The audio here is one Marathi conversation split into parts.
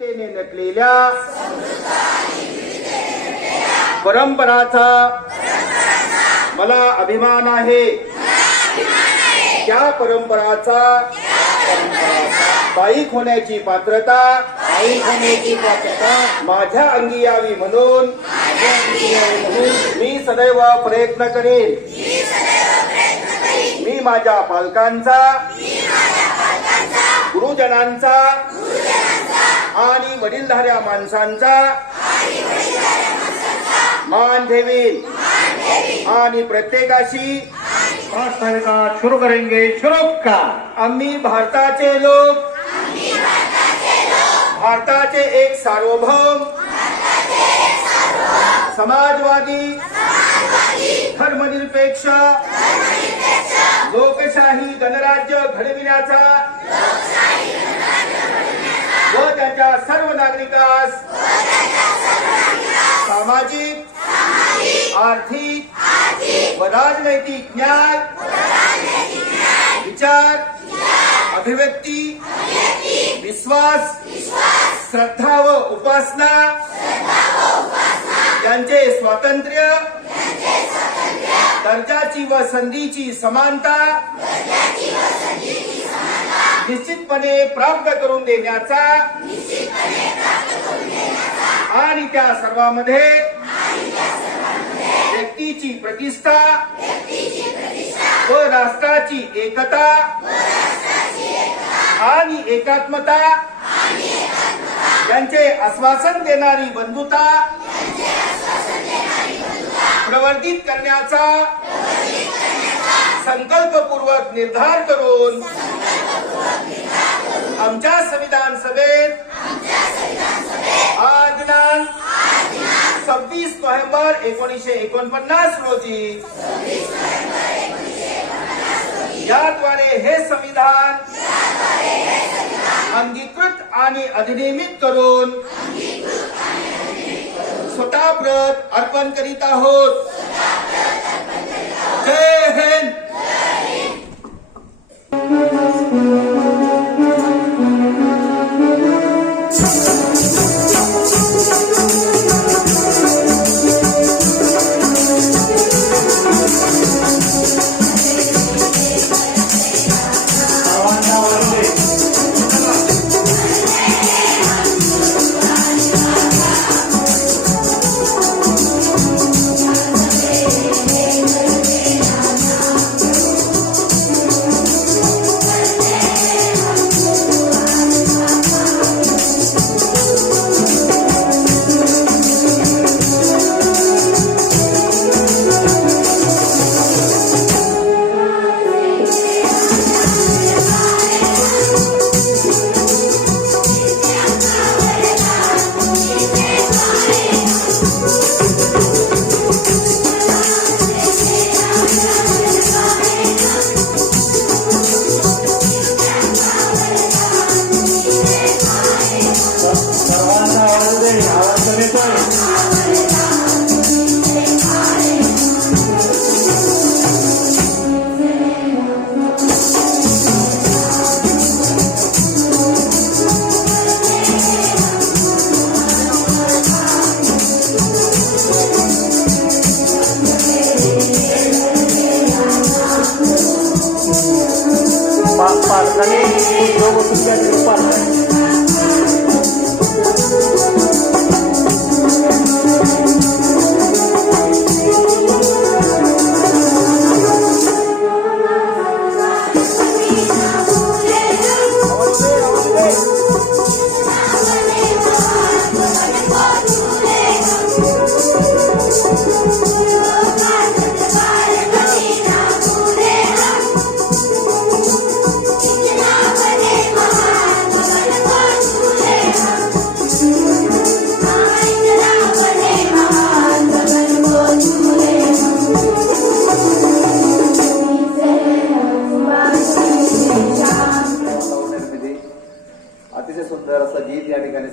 विविधतेने नटलेल्या परंपराचा मला अभिमान आहे. त्या परंपराचा पायीक होण्याची पात्रता माझ्या अंगी यावी म्हणून मी सदैव प्रयत्न करेन. मी माझ्या पालकांचा, गुरुजनांचा आणि वडीलधाऱ्या माणसांचा मान ठेवीन आणि प्रत्येकाशी शुरू करेंगे. शुरू का? आम्ही भारताचे लोक, भारताचे एक सार्वभौम समाजवादी धर्मनिरपेक्ष लोकशाही गणराज्य घडविण्याचा व त्याच्या सर्व नागरिकास सामाजिक, आर्थिक व राजनैतिक न्याय, विचार, अभिव्यक्ती, विश्वास, श्रद्धा व उपासना यांचे स्वातंत्र्य, दर्जाची व संधीची समानता निश्चितपणे प्राप्त करून देण्याचा आणि त्या सर्वांमध्ये व्यक्तीची प्रतिष्ठा व राष्ट्राची एकता आणि एकात्मता यांचे आश्वासन देणारी बंधुता प्रवर्धित करण्याचा संकल्पपूर्वक निर्धार करून आमच्या संविधान सभेत आज दिनांक 26 नोव्हेंबर 1949 रोजी याद्वारे हे संविधान अंगीकृत आणि अधिनियमित करून स्वतः प्रत अर्पण करीत आहोत. जय हिंद.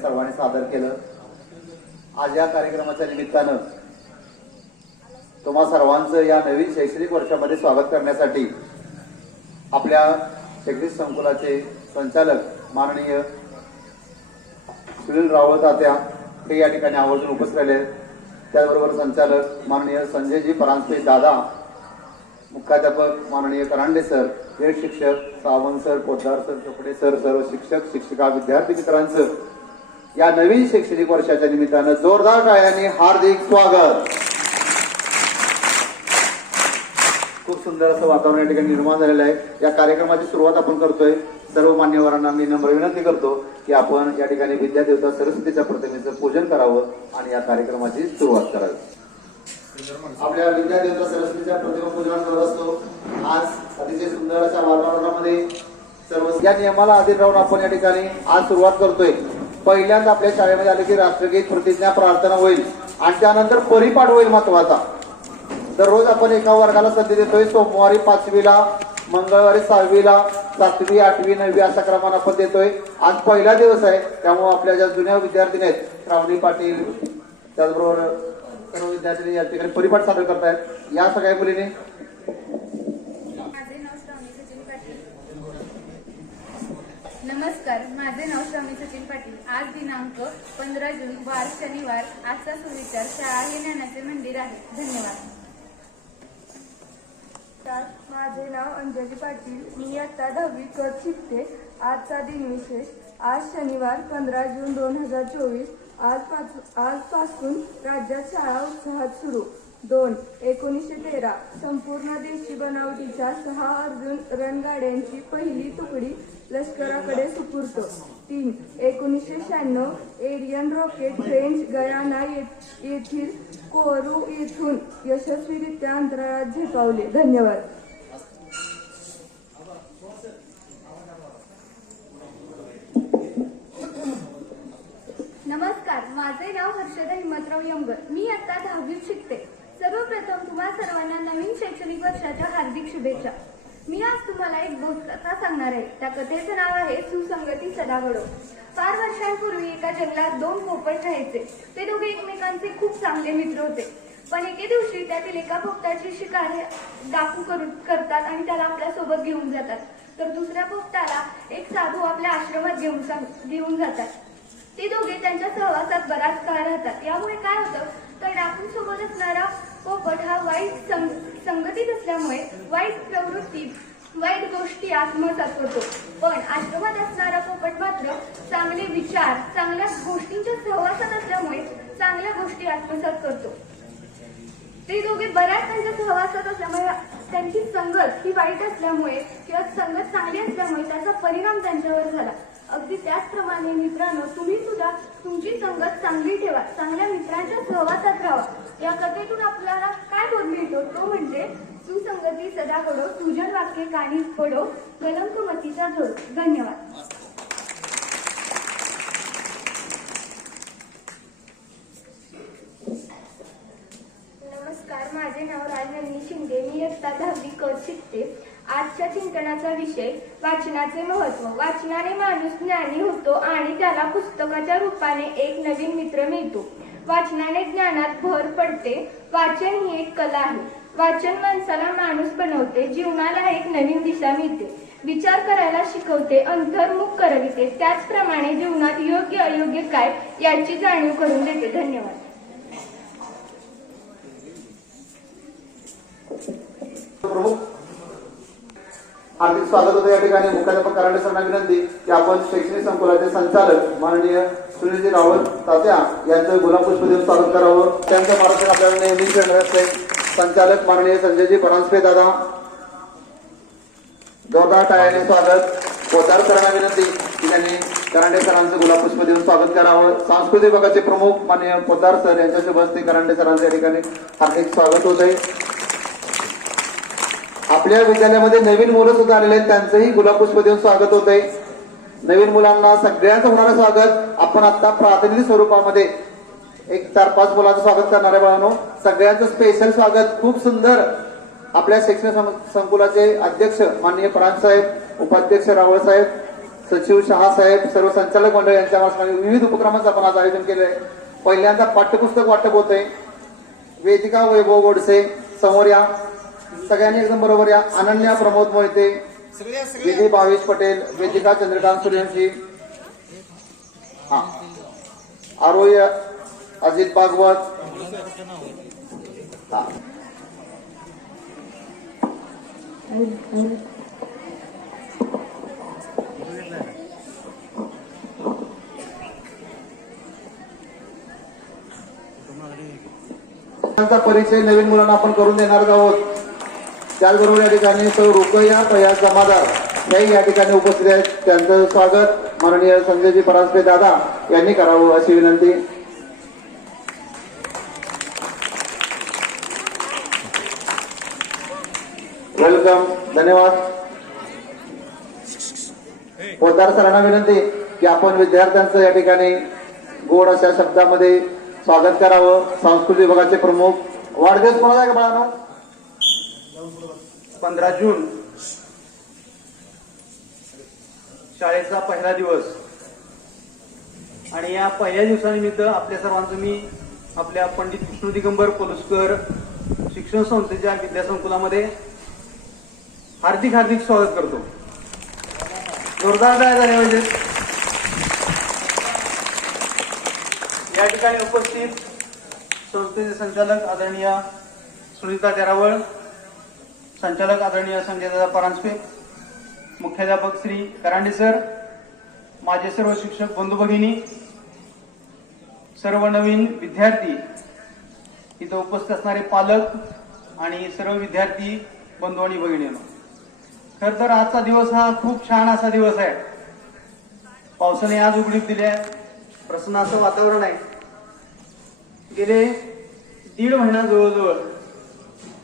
सर्वांनी सादर केलं. आज या कार्यक्रमाच्या निमित्तानं तुम्हा सर्वांचं या नवीन शैक्षणिक वर्षामध्ये स्वागत करण्यासाठी आपल्या शैक्षणिक संकुलाचे संचालक माननीय सुनील रावळ तात्या हे या ठिकाणी आवर्जून उपस्थित राहिले आहेत. त्याचबरोबर संचालक माननीय संजयजी परांजपे दादा, मुख्याध्यापक माननीय करांडे सर, हेड शिक्षक Sawant sir, Poddar sir, Chopde sir, सर्व शिक्षक शिक्षिका विद्यार्थी मित्रांचं या नवीन शैक्षणिक वर्षाच्या निमित्तानं जोरदार टाळ्यांनी हार्दिक स्वागत. खूप सुंदर असं वातावरण या ठिकाणी निर्माण झालेलं आहे. या कार्यक्रमाची सुरुवात आपण करतोय. सर्व मान्यवरांना मी नम्र विनंती करतो की आपण या ठिकाणी विद्यादेवता सरस्वतीच्या प्रतिमेचं पूजन करावं आणि या कार्यक्रमाची सुरुवात करावी. आपल्या विद्यादेवता सरस्वतीच्या प्रतिमा पूजन करत असतो. आज अतिशय सुंदर अशा वातावरणामध्ये सर्व या नियमाला अधीन राहून आपण या ठिकाणी आज सुरुवात करतोय. पहिल्यांदा आपल्या शाळेमध्ये आले की राष्ट्रगीत, प्रतिज्ञा, प्रार्थना होईल आणि त्यानंतर परिपाठ होईल. महत्वाचा दररोज आपण एका वर्गाला संधी देतोय. सोमवारी 5वीला, मंगळवारी 6वीला, 7वी, 8वी, 9वी अशा क्रमाने आपण देतोय. आज पहिला दिवस आहे, त्यामुळे आपल्या ज्या जुन्या विद्यार्थिनी आहेत, श्रावणी पाटील, त्याचबरोबर सर्व विद्यार्थी या ठिकाणी परिपाठ सादर करतायत. या सगळ्या मुलीने नमस्कार, माझे नाव श्रावणी सचिन पाटील. आज दिनांक 15 जून, वार शनिवार. आजचा सुविचार, शाळा हे ज्ञानाचे मंदिर आहे. धन्यवाद. माझे नाव अंजली पाटील. मी इयत्ता 10वी करत शिकते. आजचा दिनविशेष. आज शनिवार 15 जून 2024. आजपासून राज्यात शाळा उत्साहात सुरू. 2. 1913 संपूर्ण देशी बनावटीच्या 6 अर्जुन रणगाड्यांची पहिली तुकडी लष्कराकडे सुपूर्त. 3. 1996 एरियन रॉकेट फ्रेंच गयाना येथील कोरू येथून यशस्वीरित्या अंतराळात झेपावले. धन्यवाद. नमस्कार, माझे नाव हर्षदा हिम्मतराव यमगर. मी इयत्ता 10वीत शिकते. सर्वप्रथम तुम्हा सर्वांना नवीन शैक्षणिक वर्षाच्या हार्दिक शुभेच्छा. मी आज तुम्हाला एक बोधकथा सांगणार आहे. त्या कथेचं नाव आहे सुसंगती सदा घडो. फार वर्षांपूर्वी एका जंगलात 2 पोपट राहायचे. ते दोघे एकमेकांचे खूप चांगले मित्र होते. पण एके दिवशी त्यातील एका पोपटाची शिकार डाकू करतात आणि त्याला आपल्या सोबत घेऊन जातात. तर दुसऱ्या पोपटाला एक साधू आपल्या आश्रमात घेऊन जातात. ते दोघे त्यांच्या सहवासात बराच काळ राहतात. यामुळे काय होतं तर डाकूंसोबत असणारा पोपट हा वाईट संगतीत असल्यामुळे वाईट प्रवृत्ती, वाईट गोष्टी आत्मसात करतो. पण आश्रमात असणारा पोपट मात्र चांगले विचार, चांगल्या गोष्टींच्या सहवासात असल्यामुळे चांगल्या गोष्टी आत्मसात करतो. ते दोघे बऱ्याच त्यांच्या सहवासात असल्यामुळे त्यांची संगत ही वाईट असल्यामुळे किंवा संगत चांगली असल्यामुळे त्याचा परिणाम त्यांच्यावर झाला. अगदी त्याचप्रमाणे मित्रांनो, तुम्ही सुद्धा तुमची संगत चांगली ठेवा, चांगल्या मित्रांच्या सहवासात राहा. या कथेतून आपल्याला काय बोध मिळतो तो म्हणजे सुसंगती सदा घडो, सुजन वाक्य कानी पडो, कलंकमतीचा झोड. धन्यवाद. नमस्कार, माझे नाव राजनंदिनी शिंदे. मी इयत्ता 10वी करत शिकते. आजच्या चिंतनाचा विषय वाचनाचे महत्त्व. वाचनाने माणूस ज्ञानी होतो आणि त्याला पुस्तकाच्या रूपाने एक नवीन मित्र मिळतो. वाचनाने ज्ञानात भर पडते. वाचन ही एक कला आहे. वाचन माणसाला माणूस बनवते. जीवनाला एक नवीन दिशा मिळते. विचार करायला शिकवते. अंतर्मुख करविते. त्याचप्रमाणे जीवनात योग्य अयोग्य काय याची जाणीव करून देते. धन्यवाद. हार्दिक स्वागत होतं. या ठिकाणी मुख्याध्यापक करांडे सरांना विनंती की आपण शैक्षणिक संकुलाचे संचालक माननीय सुनीलजी रावळ तात्या यांचं गुलाबपुष्प देऊन स्वागत करावं. त्यांचं मार्गदर्शन आपल्याला नेहमीच मिळणार असते. संचालक माननीय संजयजी परांजपे दादा, जोरदार टाळ्याने स्वागत. पोद्दार सरांना विनंती की त्यांनी करांडे सरांचं गुलाबपुष्प देऊन स्वागत करावं. सांस्कृतिक विभागाचे प्रमुख माननीय पोद्दार सर यांच्या शुभ हस्ते करांडे सरांचं या ठिकाणी हार्दिक स्वागत होत आहे. आपल्या विद्यालयामध्ये नवीन मुलं सुद्धा आलेले आहेत, त्यांचंही गुलाबपुष्प देऊन स्वागत होत आहे. नवीन मुलांना सगळ्यांचं होणारं स्वागत. आपण आता प्रातिनिधिक स्वरूपामध्ये एक 4-5 मुलांचं स्वागत करणार आहे. बाळांनो, सगळ्यांचं स्पेशल स्वागत. खूप सुंदर. आपल्या शैक्षणिक संकुलाचे अध्यक्ष माननीय परांज साहेब, उपाध्यक्ष रावळ साहेब, सचिव शहा साहेब, सर्व संचालक मंडळ यांच्या मार्फत विविध उपक्रमांचं आपण आज आयोजन केलंय. पहिल्यांदा पाठ्यपुस्तक वाटप होतंय. वेदिका वैभव गोडसे समोर या. सगळ्यांनी एकदम बरोबर या. अनन्या प्रमोद मोहिते, विजय भावेश पटेल, वेदिका चंद्रकांत सूर्यवंशी, आरोय अजित भागवत. हा. त्यांचा परिचय नवीन मुलांना आपण करून देणार आहोत. त्याचबरोबर या ठिकाणी सौ रुपया प्रयास जमादार हेही या ठिकाणी उपस्थित आहेत. त्यांचं स्वागत माननीय संजयजी परांजपे दादा यांनी करावं अशी विनंती. वेलकम, धन्यवाद. पोद्दार सरांना विनंती की आपण विद्यार्थ्यांचं या ठिकाणी गोड अशा शब्दामध्ये स्वागत करावं. सांस्कृतिक विभागाचे प्रमुख वाढदिवस कोणाला आहे का बाळांनो? 15 जून शाळेचा पहिला दिवस आणि या पहिल्या दिवसानिमित्त आपल्या सर्वांचं मी आपल्या पंडित विष्णू दिगंबर पलुसकर शिक्षण संस्थेच्या विद्यासंकुलामध्ये हार्दिक हार्दिक स्वागत करतो. जोरदार टाळ्या झाल्या पाहिजेत. या ठिकाणी उपस्थित संस्थेचे संचालक आदरणीय सुनीता तेरावळ, संचालक आदरणीय संजयदादा परांजपे, मुख्याध्यापक श्री करांडे सर, माझे सर्व शिक्षक बंधू भगिनी, सर्व नवीन विद्यार्थी, इथं उपस्थित असणारे पालक आणि सर्व विद्यार्थी बंधू आणि भगिनींनो, खर तर आजचा दिवस हा खूप छान असा दिवस आहे. पावसाने आज उघडीप दिली आहे. प्रसन्न असं वातावरण आहे. गेले 1.5 महिना जवळजवळ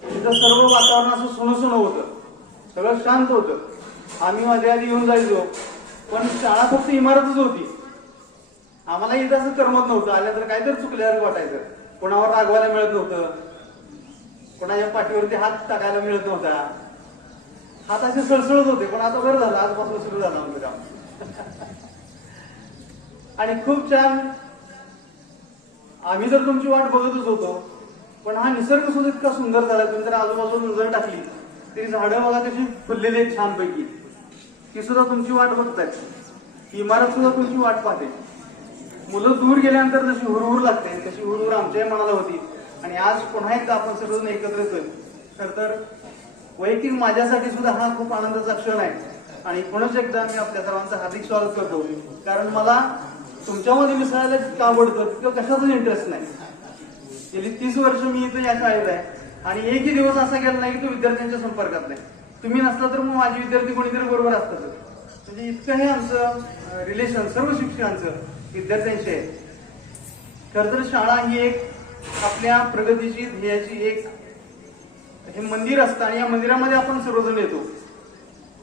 तिथं सर्व वातावरण असं सुनं होतं, सगळं शांत होतं. आम्ही माझ्या आधी येऊन जायचो, पण शाळा फक्त इमारतच होती. आम्हाला इथं असं करमत नव्हतं. आल्या तर काहीतरी चुकल्यासारखं वाटायचं. कोणावर रागवायला मिळत नव्हतं, कोणाच्या पाठीवरती हात टाकायला मिळत नव्हता. हात असे सळसळत होते. पण आता बरं झालं, आजपासून सुरू झालं आमचं काम. आणि खूप छान. आम्ही तर तुमची वाट बघतच होतो, पण हा निसर्ग सुद्धा इतका सुंदर झाला. तुम्ही जर आजूबाजूला नजर टाकली तरी झाडं बघा कशी फुललेली आहेत छानपैकी. ती सुद्धा तुमची वाट बघतायत. इमारत सुद्धा तुमची वाट पाहते. मुलं दूर गेल्यानंतर जशी हुरहुर लागते तशी हुरहुर आमच्याही मनाला होती. आणि आज पुन्हा एकदा आपण सर्वजण एकत्र येतोय. तर वैयक्तिक माझ्यासाठी सुद्धा हा खूप आनंदाचा क्षण आहे. आणि पुन्हा एकदा मी आपल्या सर्वांचं हार्दिक स्वागत करतो. कारण मला तुमच्यामध्ये मिसळायला का आवडतं किंवा कशाचाच इंटरेस्ट नाही. गेली 30 वर्ष मी इथं या शाळेत आहे आणि एकही दिवस असा गेला नाही की तो विद्यार्थ्यांच्या संपर्कात नाही. तुम्ही नसला तर मग माझे विद्यार्थी कोणीतरी बरोबर असतात. म्हणजे इतकं हे आमचं रिलेशन सर्व शिक्षकांचं विद्यार्थ्यांशी आहे. खरं तर शाळा ही एक आपल्या प्रगतीची ध्येयाची एक हे मंदिर असतं आणि या मंदिरामध्ये आपण सर्वजण येतो.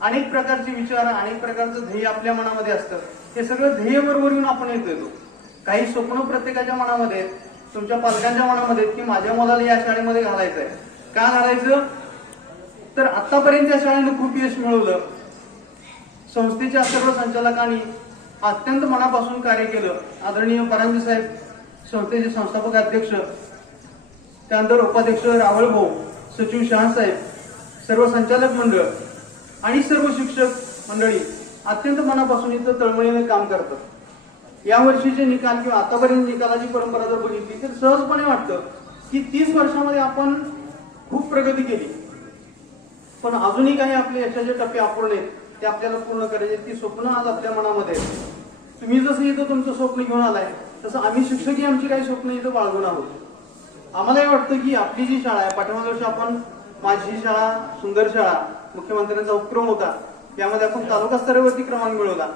अनेक प्रकारचे विचार, अनेक प्रकारचं ध्येय आपल्या मनामध्ये असतं. हे सगळं ध्येय बरोबर येऊन आपण येतो. काही स्वप्न प्रत्येकाच्या मनामध्ये, तुमच्या पालकांच्या मनामध्ये की माझ्या मुलाला या शाळेमध्ये घालायचंय. का घालायचं? तर आतापर्यंत या शाळेनं खूप यश मिळवलं. संस्थेच्या सर्व संचालकांनी अत्यंत मनापासून कार्य केलं. आदरणीय परांजपे साहेब, संस्थेचे संस्थापक अध्यक्ष, त्यानंतर उपाध्यक्ष रावळ भाऊ, सचिव शहासाहेब, सर्व संचालक मंडळ आणि सर्व शिक्षक मंडळी अत्यंत मनापासून इथं तळमळीने काम करतात. या वर्षीचे निकाल किंवा आतापर्यंत निकालाची परंपरा जर बघितली तर सहजपणे वाटतं की 30 वर्षामध्ये आपण खूप प्रगती केली. पण अजूनही काही आपले यशाचे टप्पे अपूर्ण आहेत, ते आपल्याला पूर्ण करायचे. ती स्वप्न आज आपल्या मनामध्ये आहेत. तुम्ही जसं इथं तुमचं स्वप्न घेऊन आलाय तसं आम्ही शिक्षकही आमची काही स्वप्न इथं बाळगून आहोत. आम्हाला हे वाटतं की आपली जी शाळा आहे, पाठीमागच्या वर्षी आपण माझी शाळा सुंदर शाळा मुख्यमंत्र्यांचा उपक्रम होता, त्यामध्ये आपण तालुका स्तरावरती क्रमांक मिळवला.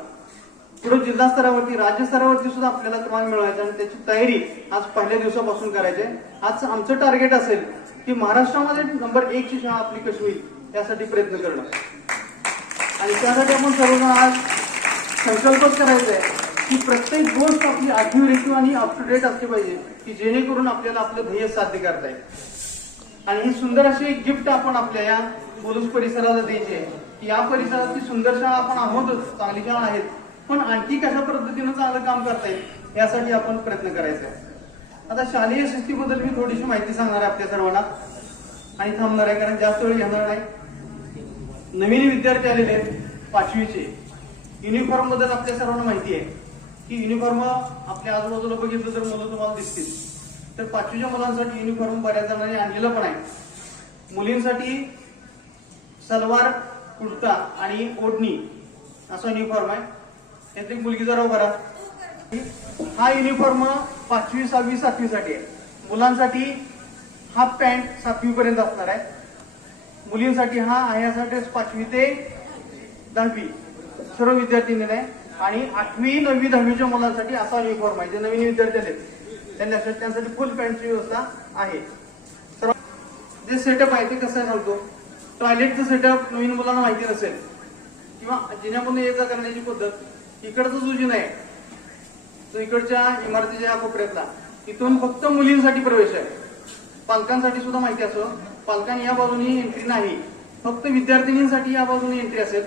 पुढे जिल्हा स्तरावरती, राज्य स्तरावरती सुद्धा आपल्याला क्रमांक मिळवायचा आणि त्याची तयारी आज पहिल्या दिवसापासून करायची. आज आमचं टार्गेट असेल की महाराष्ट्रामध्ये नंबर 1 ची शाळा आपली कशी होईल यासाठी प्रयत्न करणं. आणि त्यासाठी आपण सर्वजण आज संकल्पच करायचा आहे की प्रत्येक गोष्ट आपली ऍक्युरेटिव्ह आणि अप टू डेट असली पाहिजे की जेणेकरून आपल्याला आपलं ध्येय साध्य करता येईल. आणि ही सुंदर अशी एक गिफ्ट आपण आपल्या या बोलूस परिसराला द्यायची आहे की या परिसरातली सुंदर शाळा आपण आहोतच, चांगली शाळा आहेत, पण आणखी कशा पद्धतीनं चांगलं काम करता येईल यासाठी आपण प्रयत्न करायचा आहे. आता शालेय शिस्तीबद्दल मी थोडीशी माहिती सांगणार आहे आपल्या सर्वांना आणि थांबणार आहे कारण जास्त वेळ घेणार नाही. नवीन विद्यार्थी आलेले आहेत 5वीचे. युनिफॉर्म बद्दल आपल्या सर्वांना माहिती आहे. की युनिफॉर्म आपल्या आजूबाजूला बघितलं तर मुलं तुम्हाला दिसतील. तर 5वीच्या मुलांसाठी युनिफॉर्म बऱ्याच जणांनी आणलेला पण आहे. मुलींसाठी सलवार कुर्ता आणि ओढणी असा युनिफॉर्म आहे. यात एक मुलगी जरा उभा राहा. हा युनिफॉर्म 5वी 6वी 7वी साठी आहे. मुलांसाठी हाफ पॅन्ट 7वी पर्यंत असणार आहे. मुलींसाठी हा आहे असा ड्रेस 5वी ते 10वी सर्व विद्यार्थ्यांनी आहे. आणि 8वी 9वी 10वीच्या मुलांसाठी असा युनिफॉर्म आहे. जे नवीन विद्यार्थी आहेत त्यांसाठी फुल पॅन्टची व्यवस्था आहे. जे सेटअप आहे ते कसं आहे सांगतो. टॉयलेटचं सेटअप नवीन मुलांना माहिती नसेल किंवा जिन्यामधून ये जा करण्याची पद्धत इकडचा जो जिना आहे तो इकडच्या इमारतीच्या या कोपऱ्यातला इथून फक्त मुलींसाठी प्रवेश आहे. पालकांसाठी सुद्धा माहिती असो, पालकांनी या बाजूनी एंट्री नाही, फक्त विद्यार्थिनींसाठी या बाजूने एंट्री असेल.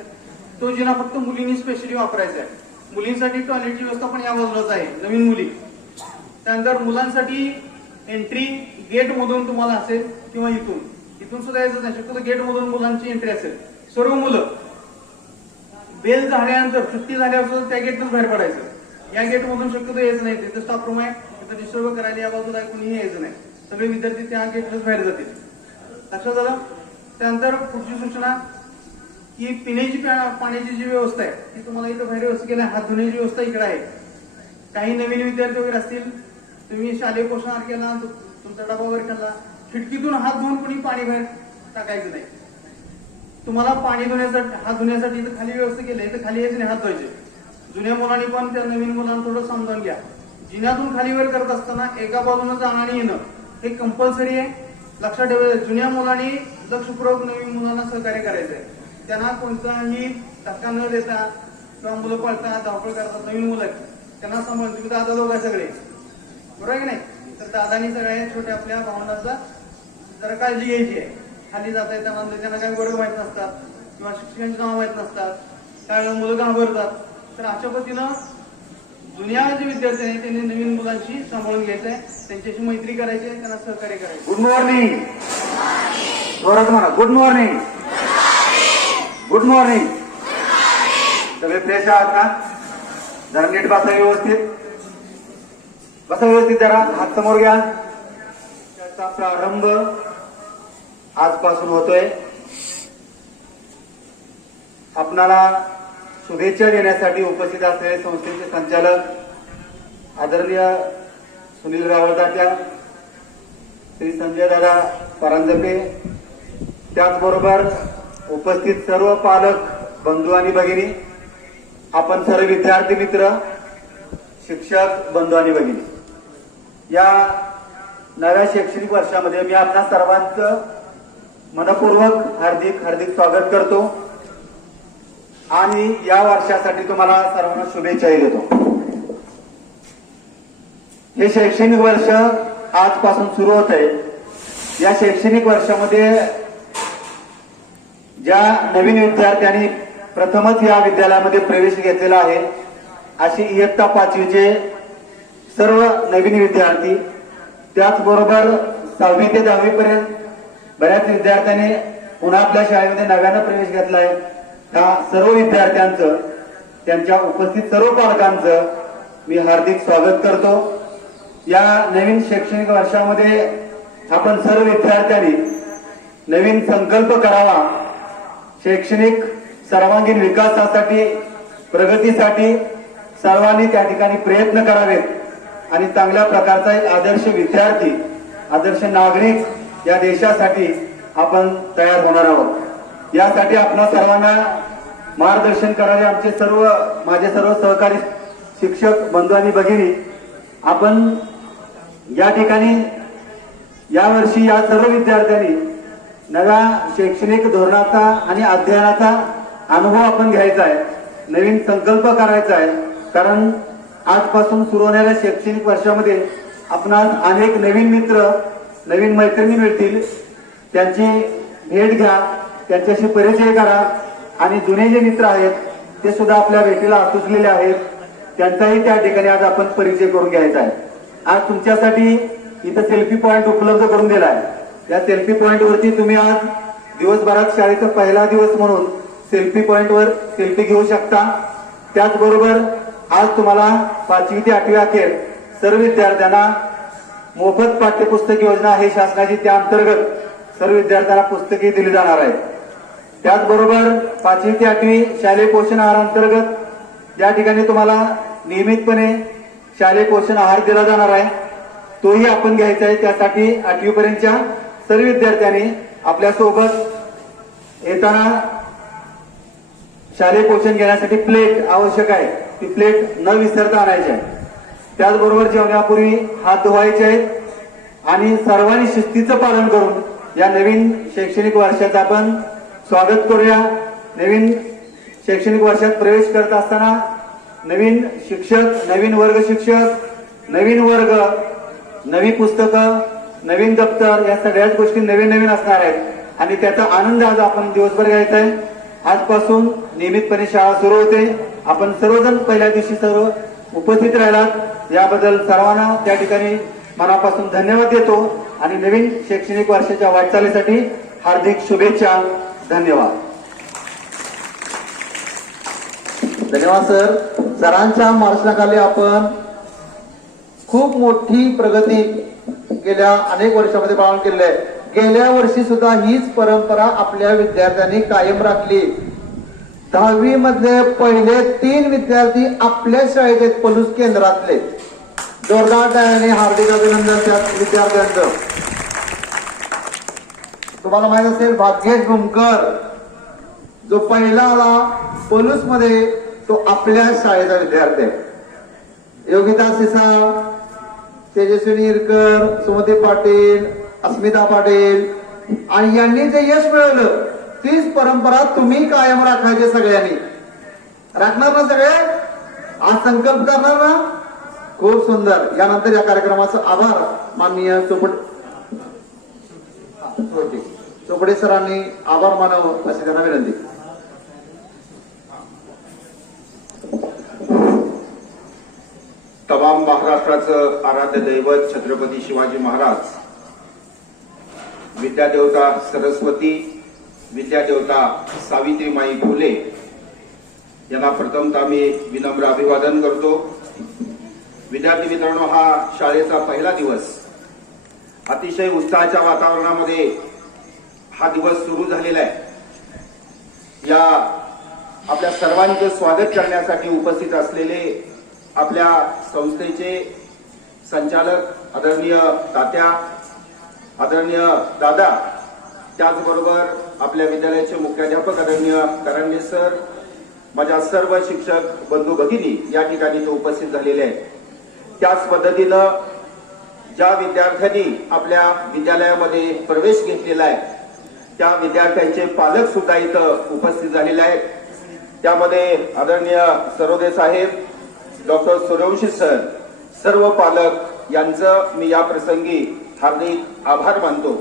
तो जिना फक्त मुलींनी स्पेशली वापरायचा आहे. मुलींसाठी टॉयलेटची व्यवस्था पण या बाजूलाच आहे, नवीन मुली. त्यानंतर मुलांसाठी एंट्री गेट मधून तुम्हाला असेल किंवा इथून सुद्धा यायचं नाही. शक्यतो गेट मधून मुलांची एंट्री असेल. सर्व मुलं बेल झाल्यानंतर सुट्टी झाल्यावर सुद्धा त्या गेटनंच बाहेर पडायचं. या गेट मधून शक्यतो यायचं नाही. तिथं स्टाफ रूम आहे, तिथं डिस्टर्ब करायला या बाजूला कोणीही यायचं नाही. सगळे विद्यार्थी त्या गेटनंच बाहेर जातील. लक्षात आलं. त्यानंतर पुढची सूचना की पिण्याची पाण्याची जी व्यवस्था आहे ती तुम्हाला इथं बाहेर व्यवस्था केली आहे. हात धुण्याची व्यवस्था इकडे आहे. काही नवीन विद्यार्थी वगैरे असतील, तुम्ही शालेय पोषण केला, तुमचा डबा वगैरे खाल्ला, खिडकीतून हात धुवून कोणी पाणी बाहेर टाकायचं नाही. तुम्हाला पाणी धुण्यासाठी हात धुण्यासाठी इथं खाली व्यवस्था केली आहे. इथं खाली यायचं नाही, हात धुवायचे. जुन्या मुलांनी पण त्या नवीन मुलांना थोडं समजावून घ्या. जिन्यातून खाली वर करत असताना एका बाजूनं जाणं आणि येणं हे कंपल्सरी आहे. लक्षात ठेवायचं. जुन्या मुलांनी लक्षपूर्वक नवीन मुलांना सहकार्य करायचं आहे. त्यांना कोणताही धक्का न देता किंवा मुलं पळतात धावपळ करतात, नवीन मुलं आहेत त्यांना सांभाळून तुम्ही दादा दोघ आहे सगळे, बरोबर आहे की नाही. तर दादानी सगळ्या छोट्या आपल्या भावनाचा जरा काळजी घ्यायची आहे. खाली जाता येताना त्यांना काही वर्ग माहित नसतात किंवा शिक्षकांची नावं माहित नसतात, त्यावेळेला मुलं घाबरतात. तर अशा पद्धतीनं जुन्या जे विद्यार्थी आहेत त्यांनी नवीन मुलांशी सांभाळून घ्यायचं आहे, त्यांच्याशी मैत्री करायची आहे, त्यांना सहकार्य करायचं. Good morning. जोरात म्हणा, गुड मॉर्निंग. Good morning. सगळे फ्रेश आहात ना. जरा नीट बसा, व्यवस्थित बसा, व्यवस्थित. जरा हात समोर घ्या. त्याचा प्रारंभ आजपासून होतोय. आपणाला शुभेच्छा देण्यासाठी उपस्थित असलेले संस्थेचे संचालक आदरणीय सुनील रावळदात्या, श्री संजय दादा परांजपे, त्याचबरोबर उपस्थित सर्व पालक बंधू आणि भगिनी, आपण सर्व विद्यार्थी मित्र, शिक्षक बंधू आणि भगिनी, या नव्या शैक्षणिक वर्षामध्ये मी आपणा सर्वांचं मनपूर्वक हार्दिक हार्दिक स्वागत करतो आणि या वर्षासाठी तुम्हाला सर्वांना शुभेच्छाही देतो. हे शैक्षणिक वर्ष आजपासून सुरू होत आहे. या शैक्षणिक वर्षामध्ये ज्या नवीन विद्यार्थ्यांनी प्रथमच या विद्यालयामध्ये प्रवेश घेतलेला आहे अशी इयत्ता 5वीचे सर्व नवीन विद्यार्थी, त्याचबरोबर 6वी ते 10वी पर्यंत बऱ्याच विद्यार्थ्यांनी पुन्हा आपल्या शाळेमध्ये नव्यानं प्रवेश घेतला आहे. त्या सर्व विद्यार्थ्यांचं, त्यांच्या उपस्थित सर्व पालकांचं मी हार्दिक स्वागत करतो. या नवीन शैक्षणिक वर्षामध्ये आपण सर्व विद्यार्थ्यांनी नवीन संकल्प करावा. शैक्षणिक सर्वांगीण विकासासाठी, प्रगतीसाठी सर्वांनी त्या ठिकाणी प्रयत्न करावेत आणि चांगल्या प्रकारचा एक आदर्श विद्यार्थी, आदर्श नागरिक या देशासाठी आपण तयार होणार आहोत. यासाठी आपणा सर्वांना मार्गदर्शन करावे माझे सर्व सहकारी शिक्षक बंधू आणि भगिनी. आपण या ठिकाणी यावर्षी या सर्व विद्यार्थ्यांनी नव्या शैक्षणिक धोरणाचा आणि अध्ययनाचा अनुभव आपण घ्यायचा आहे, नवीन संकल्प करायचा आहे. कारण आजपासून सुरू होणाऱ्या शैक्षणिक वर्षामध्ये आपणास अनेक नवीन मित्र, नवीन मैत्रिणी मिळतील. त्यांची भेट घ्या, त्यांच्याशी परिचय करा आणि जुने जे मित्र आहेत ते सुद्धा आपल्या भेटीला आसुसलेले आहेत, त्यांचाही त्या ठिकाणी आज आपण परिचय करून घ्यायचा आहे. आज तुमच्यासाठी इथं सेल्फी पॉइंट उपलब्ध करून दिला आहे. या सेल्फी पॉइंट वरती तुम्ही आज दिवसभरात शाळेचा पहिला दिवस म्हणून सेल्फी पॉइंट वर सेल्फी घेऊ शकता. त्याचबरोबर आज तुम्हाला 5वी ते 8वी अखेर सर्व विद्यार्थ्यांना मोफत पाठ्यपुस्तक योजना ही शासनाची, त्या अंतर्गत सर्व विद्यार्थ्यांना पुस्तके दिली जाणार आहेत. त्याचबरोबर 5वी ते 8वी शालेय पोषण आहार अंतर्गत या ठिकाणी तुम्हाला नियमितपणे शालेय पोषण आहार दिला जाणार आहे. तोही आपण घ्यायचा आहे. त्यासाठी 8वी पर्यंतच्या सर्व विद्यार्थ्यांनी आपल्या सोबत येताना शालेय पोषण घेण्यासाठी प्लेट आवश्यक आहे. ती प्लेट न विसरता आणायची आहे. त्याचबरोबर जेवणापूर्वी हात धुवायचे आहेत आणि सर्वांनी शिस्तीचं पालन करून या नवीन शैक्षणिक वर्षाचं आपण स्वागत करूया. नवीन शैक्षणिक वर्षात प्रवेश करत असताना नवीन शिक्षक, नवीन वर्ग शिक्षक, नवीन वर्ग, नवी पुस्तकं, नवीन दप्तर, या सगळ्याच गोष्टी नवीन नवीन असणार आहेत आणि त्याचा आनंद आज आपण दिवसभर घ्यायचा आहे. आजपासून नियमितपणे शाळा सुरू होते. आपण सर्वजण पहिल्या दिवशी सर्व उपस्थित राहिलात याबद्दल सर्वांना त्या ठिकाणी मनापासून धन्यवाद देतो आणि नवीन शैक्षणिक वर्षाच्या वाटचालीसाठी हार्दिक शुभेच्छा. धन्यवाद. धन्यवाद सर. सरांच्या मार्गदर्शनाखाली आपण खूप मोठी प्रगती गेल्या अनेक वर्षामध्ये पालन केलेली आहे. गेल्या वर्षी सुद्धा हीच परंपरा आपल्या विद्यार्थ्यांनी कायम राखली. 10वी मधले पहिले 3 विद्यार्थी आपल्या शाळेत आहेत, पलूस केंद्रातले. जोरदार टाळ्याने हार्दिक अभिनंदन त्या विद्यार्थ्यांचं. तुम्हाला माहित असेल भाग्येश भूमकर जो पहिला आला पलूस मध्ये, तो आपल्या शाळेचा विद्यार्थी आहे. योगिता सिसाळ, तेजस्वी निरकर, सुमती पाटील, अस्मिता पाटील, आणि यांनी जे यश मिळवलं तीच परंपरा तुम्ही कायम राखायची. सगळ्यांनी राखणार ना? सगळे आज संकल्प करणार ना? खूप सुंदर. यानंतर या कार्यक्रमाचा आभार माननीय चोपडे सरांनी आभार मानावं अशी त्यांना विनंती. तमाम महाराष्ट्राचं आराध्य दैवत छत्रपती शिवाजी महाराज, विद्यादेवता सरस्वती, विद्यादेवता सावित्रीमाई फुले यांना प्रथमतः मी विनम्र अभिवादन करतो. विद्यार्थी मित्रांनो, हा शाळेचा पहिला दिवस अतिशय उत्साहाच्या वातावरणामध्ये हा दिवस सुरू झालेला आहे. या आपल्या सर्वांचं स्वागत करण्यासाठी उपस्थित असलेले आपल्या संस्थेचे संचालक आदरणीय तात्या, आदरणीय दादा, त्याचबरोबर आपल्या विद्यालयाचे मुख्याध्यापक आदरणीय करंडे सर, माझ्या सर्व शिक्षक बंधू भगिनी या ठिकाणी तो उपस्थित झालेले आहेत. त्याच पद्धतीनं ज्या विद्यार्थ्यांनी आपल्या विद्यालयामध्ये प्रवेश घेतलेला आहे त्या विद्यार्थ्यांचे पालक सुद्धा इथं उपस्थित झालेले आहेत. त्यामध्ये आदरणीय सरोदे साहेब, डॉक्टर सूर्यवंशी सर, सर्व पालक यांचं मी या प्रसंगी हार्दिक आभार मानतो.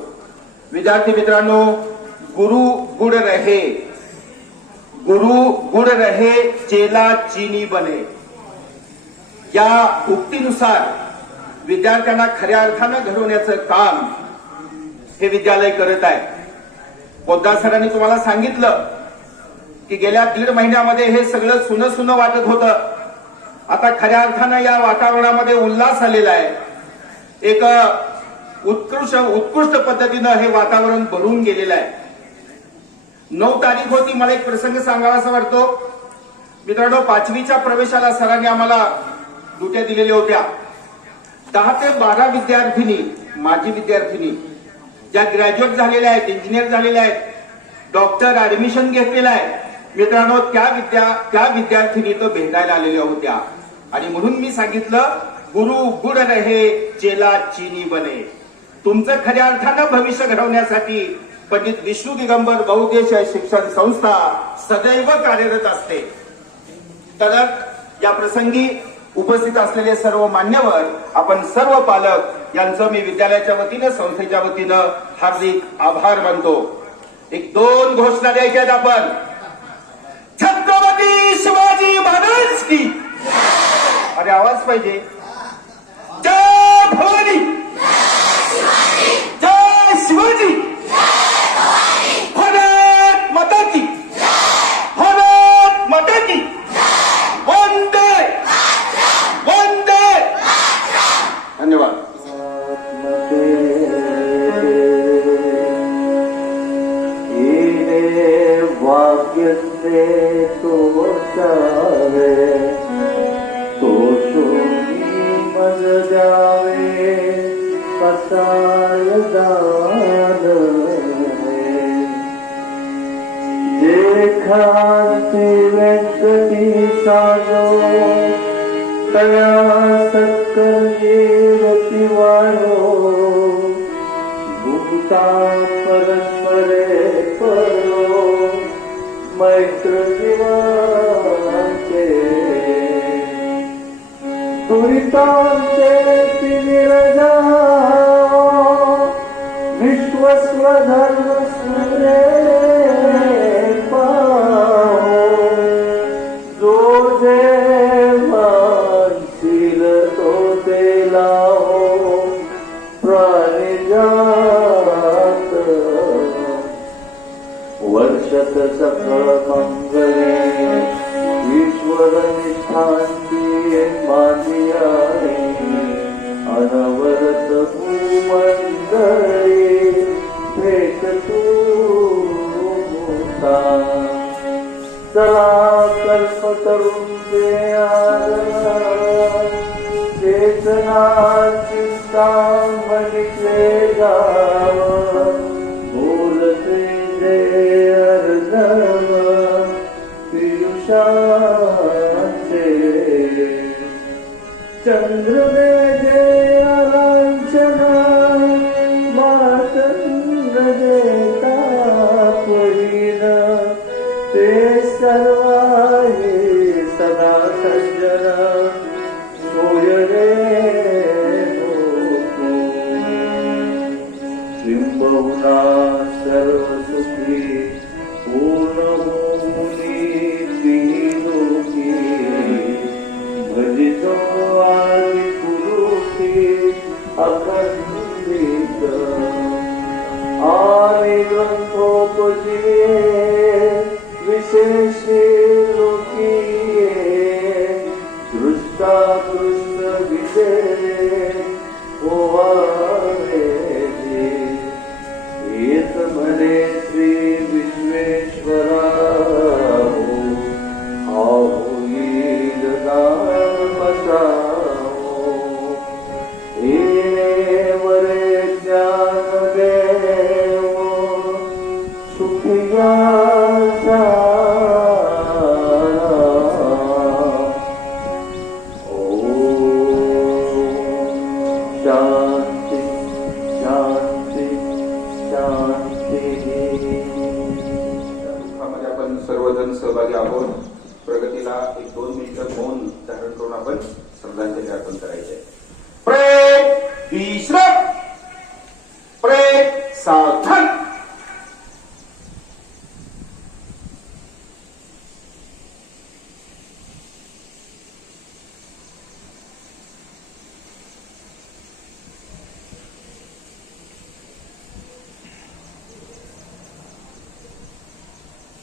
विद्यार्थी मित्रांनो, गुरु गुड रहे, गुरु गुड रहे, चेला चीनी बने, या उक्तीनुसार विद्यार्थ्यांना खऱ्या अर्थानं घडवण्याचं काम हे विद्यालय करत आहे. पोद्दार सरांनी तुम्हाला सांगितलं की गेल्या 1.5 महिन्यामध्ये हे सगळं सुनं सुनं वाटत होतं. आता खऱ्या अर्थानं या वातावरणामध्ये उल्हास आलेला आहे. एक उत्कृष्ट पद्धतीनं हे वातावरण भरून गेलेलं आहे. 9 तारीख होती. मला एक प्रसंग सांगावासा वाटतो. मित्रांनो, 5वीच्या प्रवेशाला सरांनी आम्हाला दुट्या दिलेल्या होत्या. 10 ते 12 विद्यार्थिनी, माजी विद्यार्थिनी, ज्या ग्रॅज्युएट झालेल्या आहेत, इंजिनियर झालेल्या आहेत, डॉक्टर ऍडमिशन घेतलेलं आहे. मित्रांनो, त्या विद्यार्थिनी तो भेटायला आलेल्या होत्या आणि म्हणून मी सांगितलं, गुरु गुड रहे, चेला चीनी बने. तुमचं खऱ्या अर्थानं भविष्य घडवण्यासाठी पंडित विष्णू दिगंबर बहुउद्देशीय शिक्षण संस्था सदैव कार्यरत असते. तर या प्रसंगी उपस्थित असलेले सर्व मान्यवर, आपण सर्व पालक यांचं मी विद्यालयाच्या वतीनं, संस्थेच्या वतीनं हार्दिक आभार मानतो. 1-2 घोषणा द्यायच्या आहेत आपण. छत्रपती शिवाजी महाराज की, अरे आवाज पाहिजे. जय भवानी, जय शिवाजी, भारत माता की, भारत माता की, वंदे साजो तया सत्कर्मे रति वाढो भूता परस्परे परो मैत्र जीवाचे दुरितांचे विरजा विश्वस्वधर्म सूर्य जो मानशील तो तेला प्राणिजात वर्षत सकळ मंगळे ईश्वर निष्ठांती मानिया अनवरत भूमंडळी भेट तू चला कल्प करून दे चेतना चिंता मनिले गाव बोलते जे अर्णव पियुषाचे चंद्रने जे लांछना मातंग देता पुरीन ते सर्वाही सदा सज्जन सोय रे बिंबहुना सर्व सुखी पूर्ण होऊनी लोकी भजितो आदि पुरुषी अखंडित आणि ग्रंथोपजीवे विशेषे लोकीये दृष्टादृष्ट विजय ओवावे येत म्हणे श्री विश्वेश्वरा होईल दान बसावो हे वरे ज्ञान देव सुखिया शांती शांती शांती दुःखामध्ये आपण सर्वजण सहभागी आहोत. प्रगतीला 1-2 मिनिटं मौन धारण करून आपण श्रद्धांजली अर्पण करायचे. प्रेम विश्राम, प्रेम सावधान.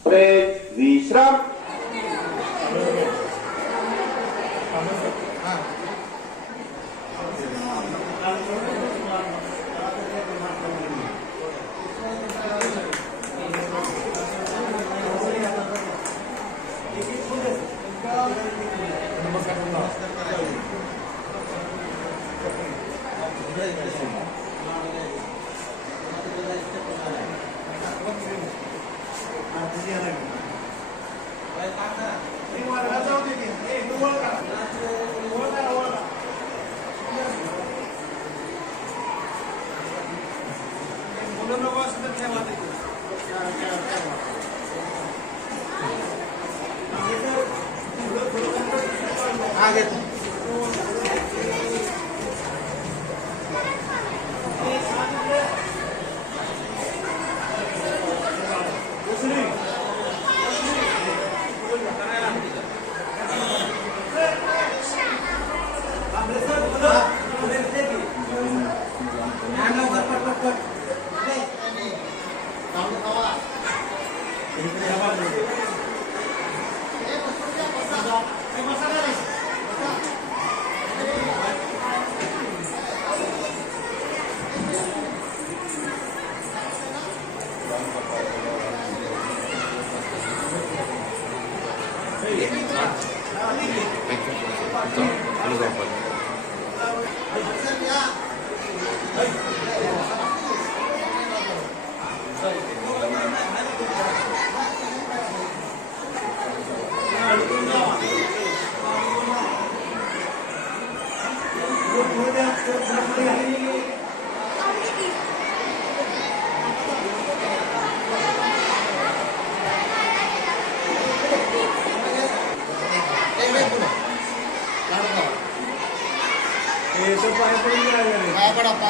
प्रेम विश्राम. Thank you. आता